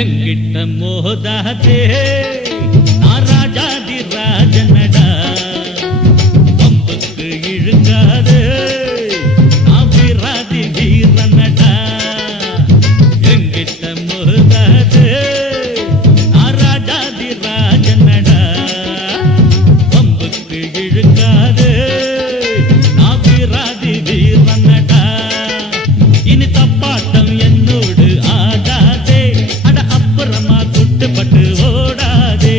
எங்கிட்ட மோதாதே நான் ராஜாதி ராஜனடா பம்புக்கு இழுக்காதே நான் வீராதி வீரனடா எங்கிட்ட மோதாதே நான் ராஜாதி ராஜனடா பம்புக்கு இழுக்காதே நான் வீராதி வீரனடா இனி தப்பாட்டம் என்னோடு ஆடாதே அப்புறமா குட்டுப்பட்டு ஓடாதே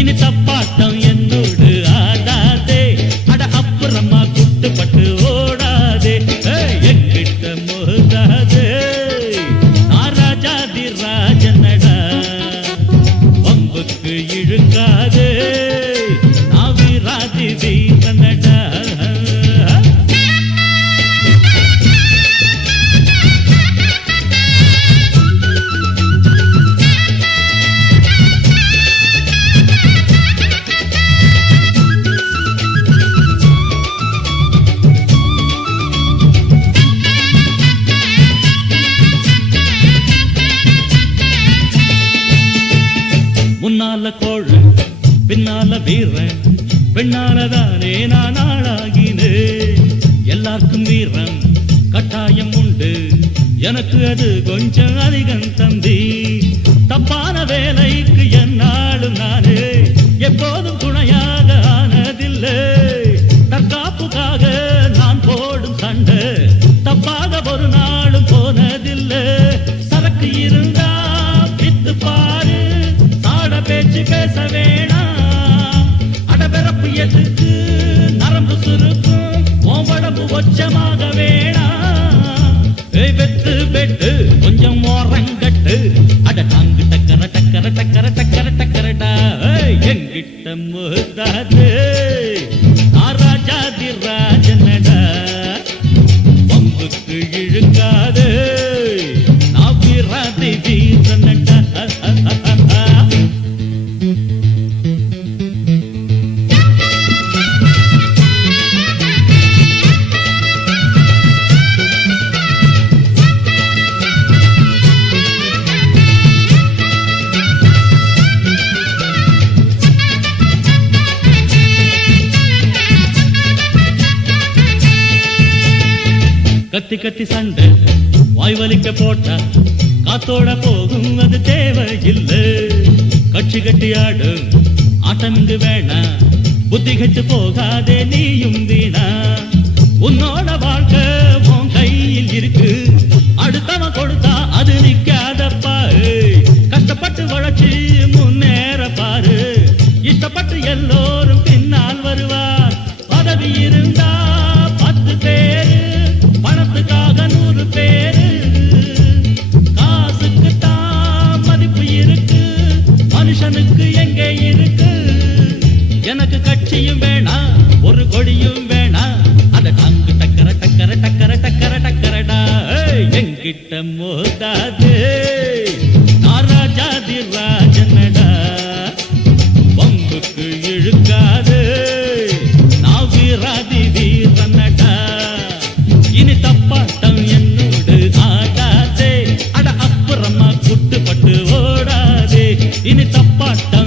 இனி தப்பாட்டம் என்னோடு ஆடாதே அட அப்புறமா குட்டுப்பட்டு ஓடாதே எங்கிட்ட மோதாதே நான் ராஜாதி ராஜனடா பம்புக்கு இழுக்காதே நான் வீராதி வீரனடா முன்னால கோழு பின்னால வீரன் பெண்ணாலதானே நான் ஆளாகினே எல்லாருக்கும் வீரம் கட்டாயம் உண்டு எனக்கு அது கொஞ்சம் அதிகம் தம்பி தப்பான வேலைக்கு என்னாலும் நானே எப்போதும் துணையாக ஆனதில்லை தற்காப்புக்காக நான் போடும் சண்டை தப்பாக ஒரு நாளும் போனதில்லை சரக்கு இருந்தா வித்து பாரு பேச்சு பேச வேணாம் அடபிறப்பு எதுக்கு நரம்பு சுருக்கும் உடம்பு ஒச்சமாக வேணாம் வெட்டு வெட்டு கொஞ்சம் ஓரங்கட்டு அட தாங்கு டக்கர டக்கர டக்கர டக்கர டக்கரடா எங்கிட்ட மோதாதே நான் ராஜாதி ராஜனடா பம்புக்கு இழுக்காதே நான் வீராதி வீரனடா கத்தி கத்தி சண்டை வாய் வலிக்க போட்டா காத்தோட போகும் அது தேவையில்லை கட்சி கட்டி ஆடும் ஆட்டம் இங்கு வேணா புத்தி கட்டு போகாதே நீயும் வீணா உன்னோட வாழ்க்கை உன் கையில் இருக்கு அடுத்தவன் கொடுத்தா அது நிக்காதப்பா கஷ்டப்பட்டு வளர்ச்சி முன்னேற பாரு இஷ்டப்பட்டு எல்லோரும் பின்னால் வருவார் பதவி இருந்தா 10 பேரு பணத்துக்காக 100 பேரு காசுக்கு தான் மதிப்பு இருக்கு மனுஷனுக்கு எங்கே இருக்கு எனக்கு கட்சியும் வேணா ஒரு கொடியும் வேணா அத தாங்கு டக்கர டக்கர டக்கர டக்கர டக்கரடா எங்கிட்ட மோதாதே நான் ராஜாதி ராஜனடா பம்புக்கு இழுக்காதே நான் வீராதி வீரனடா இனி தப்பாட்டம் என்னோடு ஆடாதே அட அப்புறமா குட்டுப்பட்டு ஓடாதே இனி தப்பாட்டம்